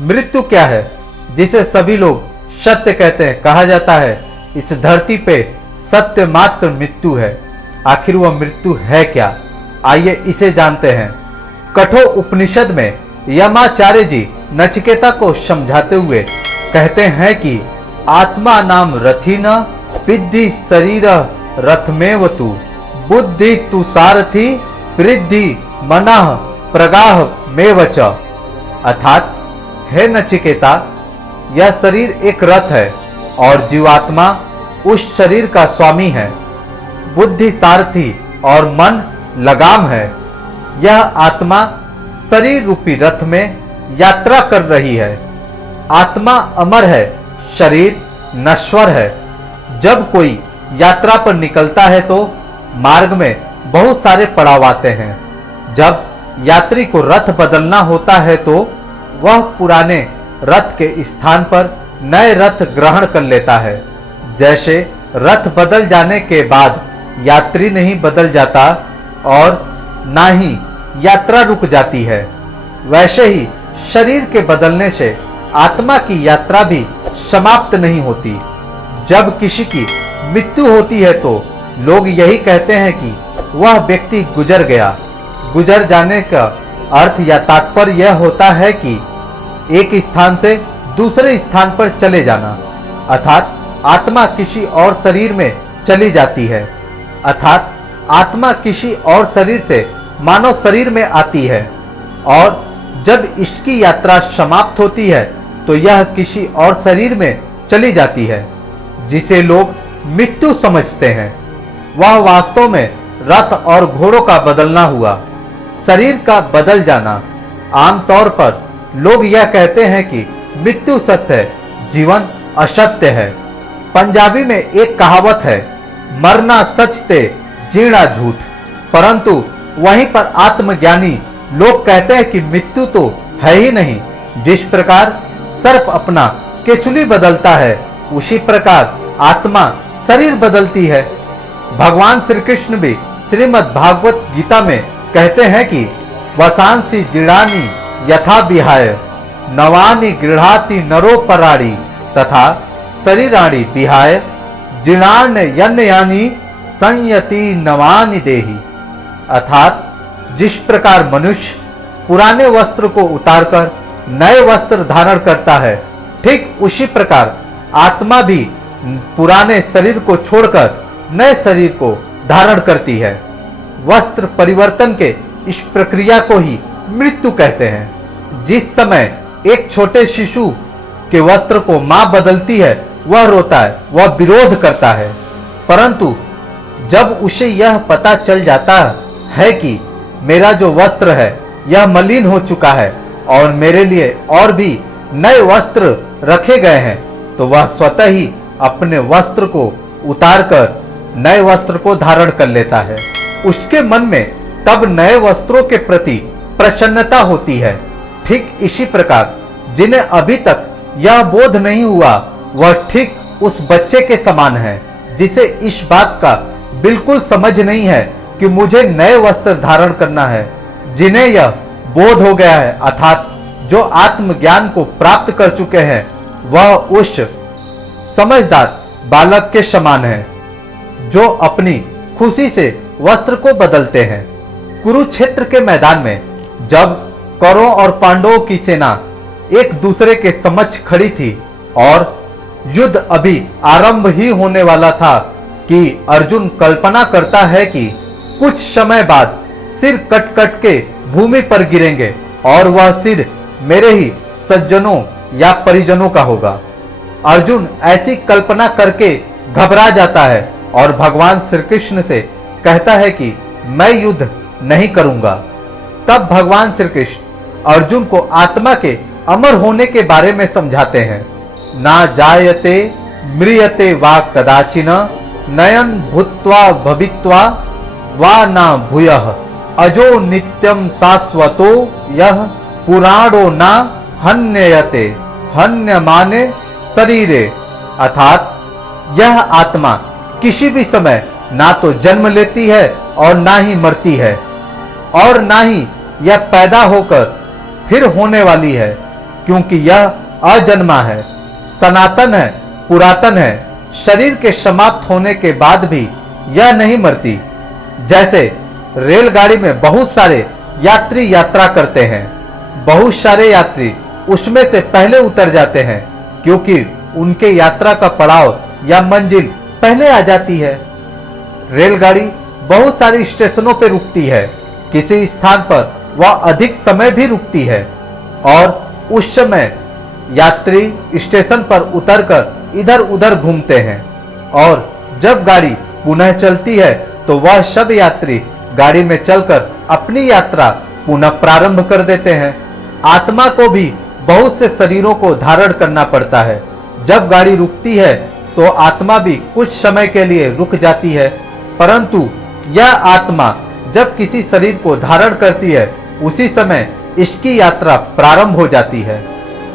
मृत्यु क्या है जिसे सभी लोग सत्य कहते हैं? कहा जाता है इस धरती पे सत्य मात्र मृत्यु है। आखिर वह मृत्यु है क्या? आइए इसे जानते हैं। कठोर उपनिषद में यमाचार्य जी नचिकेता को समझाते हुए कहते हैं कि आत्मा नाम रथी न विद्धि शरीर रथमेव तु बुद्धि तु सारथी वृद्धि मनः प्रगाह में च। अर्थात हे नचिकेता, यह शरीर एक रथ है और जीवात्मा उस शरीर का स्वामी है। बुद्धि सारथी और मन लगाम है। यह आत्मा शरीर रूपी रथ में यात्रा कर रही है। आत्मा अमर है, शरीर नश्वर है। जब कोई यात्रा पर निकलता है तो मार्ग में बहुत सारे पड़ाव आते हैं। जब यात्री को रथ बदलना होता है तो वह पुराने रथ के स्थान पर नए रथ ग्रहण कर लेता है। जैसे रथ बदल जाने के बाद यात्री नहीं बदल जाता और ना ही यात्रा रुक जाती है, वैसे ही शरीर के बदलने से आत्मा की यात्रा भी समाप्त नहीं होती। जब किसी की मृत्यु होती है तो लोग यही कहते हैं कि वह व्यक्ति गुजर गया। गुजर जाने का अर्थ या तात्पर्य यह होता है कि एक स्थान से दूसरे स्थान पर चले जाना, अर्थात आत्मा किसी और शरीर में चली जाती है। अर्थात आत्मा किसी और शरीर से मानव शरीर में आती है और जब इसकी यात्रा समाप्त होती है तो यह किसी और शरीर में चली जाती है, जिसे लोग मृत्यु समझते हैं। वह वास्तव में रथ और घोड़ों का बदलना हुआ, शरीर का बदल जाना। आमतौर पर लोग यह कहते हैं कि मृत्यु सत्य है, जीवन असत्य है। पंजाबी में एक कहावत है, मरना सच ते जीना झूठ। परंतु वहीं पर आत्मज्ञानी लोग कहते हैं कि मृत्यु तो है ही नहीं। जिस प्रकार सर्प अपना केचुली बदलता है, उसी प्रकार आत्मा शरीर बदलती है। भगवान श्री कृष्ण भी श्रीमद् भागवत गीता में कहते हैं कि वसांसी जीर्णानि यथा विहाय नवानि गृहाति नरो पराणि तथा शरीराणि विहाय जीर्णान्यन्यानि संयति नवानि देहि। अर्थात जिस प्रकार मनुष्य पुराने वस्त्र को उतारकर नए वस्त्र धारण करता है, ठीक उसी प्रकार आत्मा भी पुराने शरीर को छोड़कर नए शरीर को धारण करती है। वस्त्र परिवर्तन के इस प्रक्रिया को ही मृत्यु कहते हैं। जिस समय एक छोटे शिशु के वस्त्र को मां बदलती है, वह रोता है, वह विरोध करता है। परंतु जब उसे यह पता चल जाता है कि मेरा जो वस्त्र है यह मलिन हो चुका है और मेरे लिए और भी नए वस्त्र रखे गए हैं, तो वह स्वतः ही अपने वस्त्र को उतारकर नए वस्त्र को धारण कर लेता है। उसके मन में तब नए वस्त्रों के प्रति प्रसन्नता होती है। ठीक इसी प्रकार जिन्हें अभी तक यह बोध नहीं हुआ, वह ठीक उस बच्चे के समान है जिसे इस बात का बिल्कुल समझ नहीं है कि मुझे नए वस्त्र धारण करना है। जिन्हें यह बोध हो गया है, अर्थात जो आत्मज्ञान को प्राप्त कर चुके हैं, वह उस समझदार बालक के समान है जो अपनी खुशी से वस्त्र को बदलते हैं। कुरुक्षेत्र के मैदान में जब कौरवों और पांडवों की सेना एक दूसरे के समक्ष खड़ी थी और युद्ध अभी आरंभ ही होने वाला था कि अर्जुन कल्पना करता है कि कुछ समय बाद सिर कट कट के भूमि पर गिरेंगे और वह सिर मेरे ही सज्जनों या परिजनों का होगा। अर्जुन ऐसी कल्पना करके घबरा जाता है और भगवान श्री कृष्ण से कहता है कि मैं युद्ध नहीं करूंगा। तब भगवान श्री कृष्ण अर्जुन को आत्मा के अमर होने के बारे में समझाते हैं। ना जायते म्रियते वा कदाचिन नयन भूत्वा भवित्वा वा ना भूयः अजो नित्यम शाश्वतो यह पुराणो ना हन्ययते हन्यमाने शरीरे। अर्थात यह आत्मा किसी भी समय ना तो जन्म लेती है और ना ही मरती है और ना ही यह पैदा होकर फिर होने वाली है। क्योंकि यह अजन्मा है, सनातन है, पुरातन है। शरीर के समाप्त होने के बाद भी यह नहीं मरती। जैसे रेलगाड़ी में बहुत सारे यात्री यात्रा करते हैं, बहुत सारे यात्री उसमें से पहले उतर जाते हैं क्योंकि उनके यात्रा का पड़ाव या मंजिल पहले आ जाती है। रेलगाड़ी बहुत सारी स्टेशनों पर रुकती है, किसी स्थान पर वह अधिक समय भी रुकती है और उस समय यात्री स्टेशन पर उतरकर इधर उधर घूमते हैं और जब गाड़ी पुनः चलती है तो वह सब यात्री गाड़ी में चलकर अपनी यात्रा पुनः प्रारंभ कर देते हैं। आत्मा को भी बहुत से शरीरों को धारण करना पड़ता है। जब गाड़ी रुकती है तो आत्मा भी कुछ समय के लिए रुक जाती है, परंतु यह आत्मा जब किसी शरीर को धारण करती है उसी समय इसकी यात्रा प्रारंभ हो जाती है।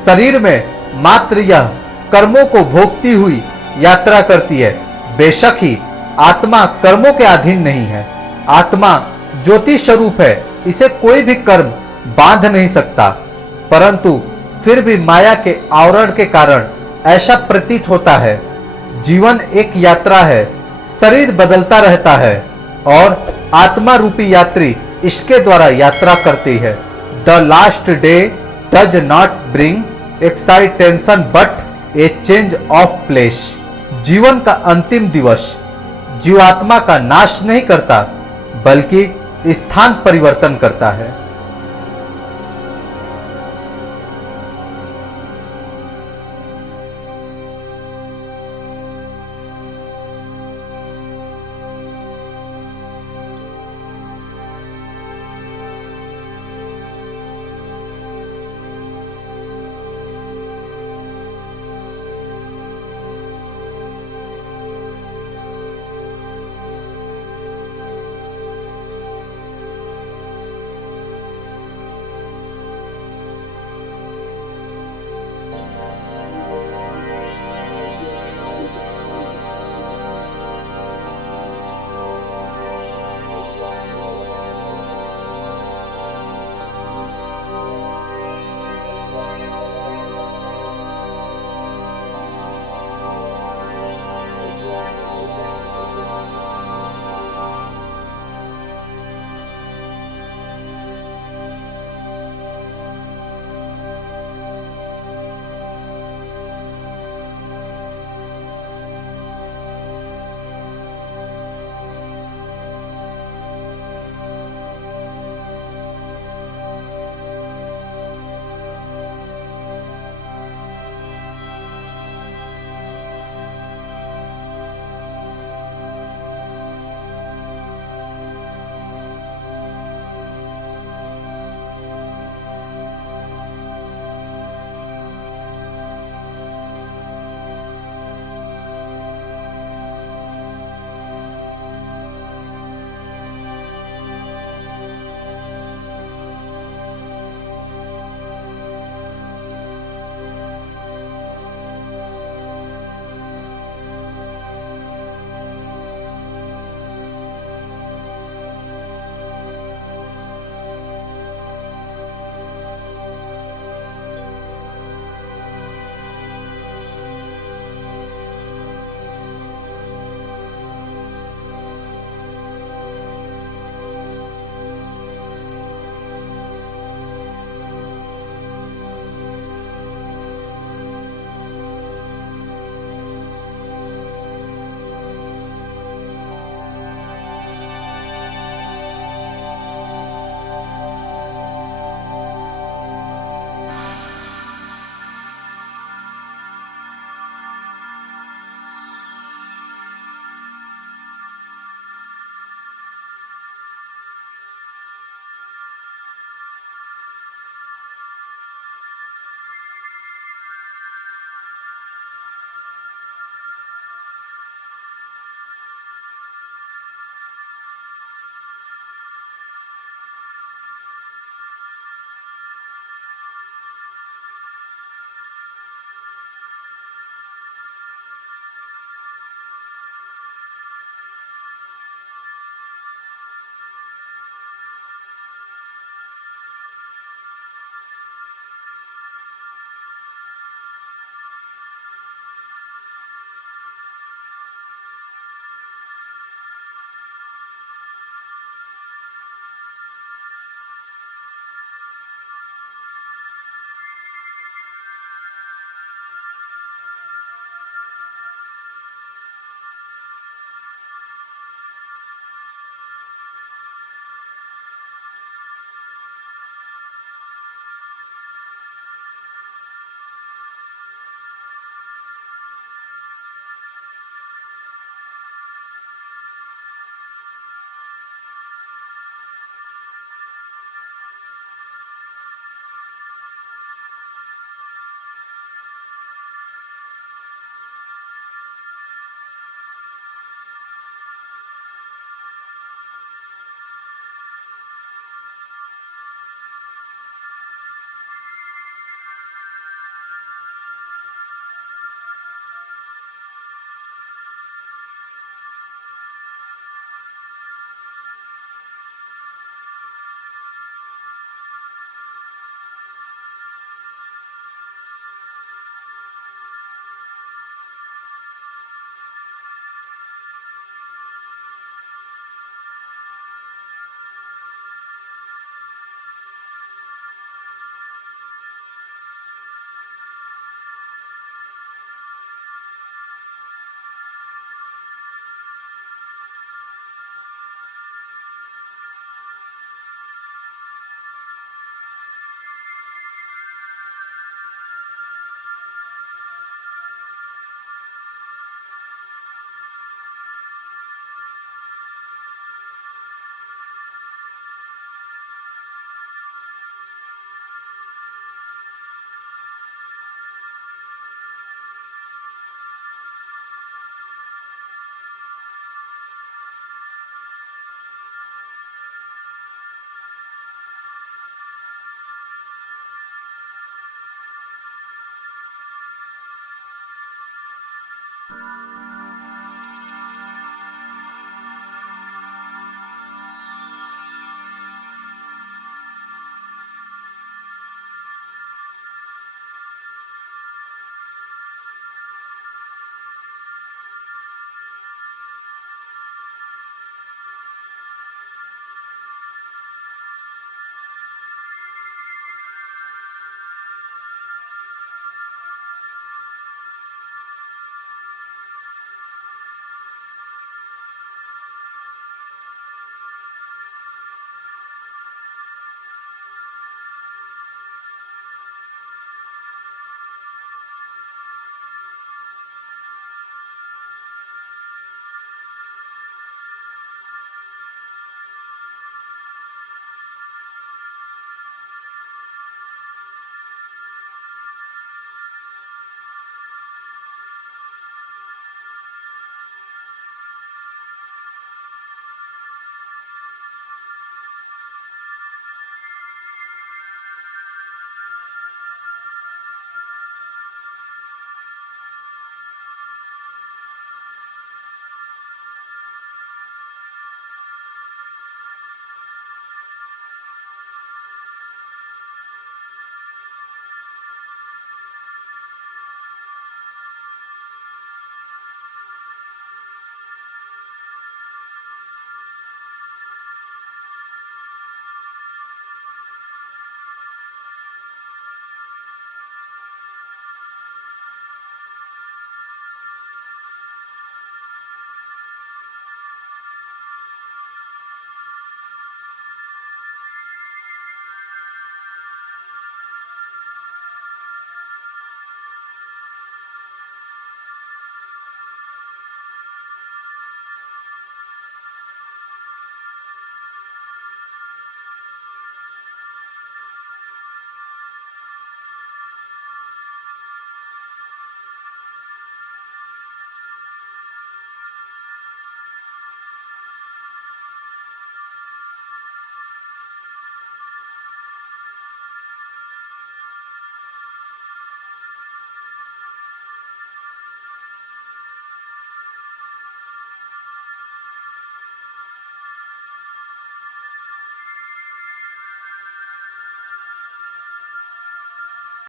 शरीर में मात्र यह कर्मों को भोगती हुई यात्रा करती है। बेशक ही आत्मा कर्मों के अधीन नहीं है। आत्मा ज्योति स्वरूप है, इसे कोई भी कर्म बांध नहीं सकता, परंतु फिर भी माया के आवरण के कारण ऐसा प्रतीत होता है। जीवन एक यात्रा है, शरीर बदलता रहता है और आत्मा रूपी यात्री इसके द्वारा यात्रा करती है। The last day does not bring excitation but A change of place. जीवन का अंतिम दिवस जीवात्मा का नाश नहीं करता बल्कि स्थान परिवर्तन करता है।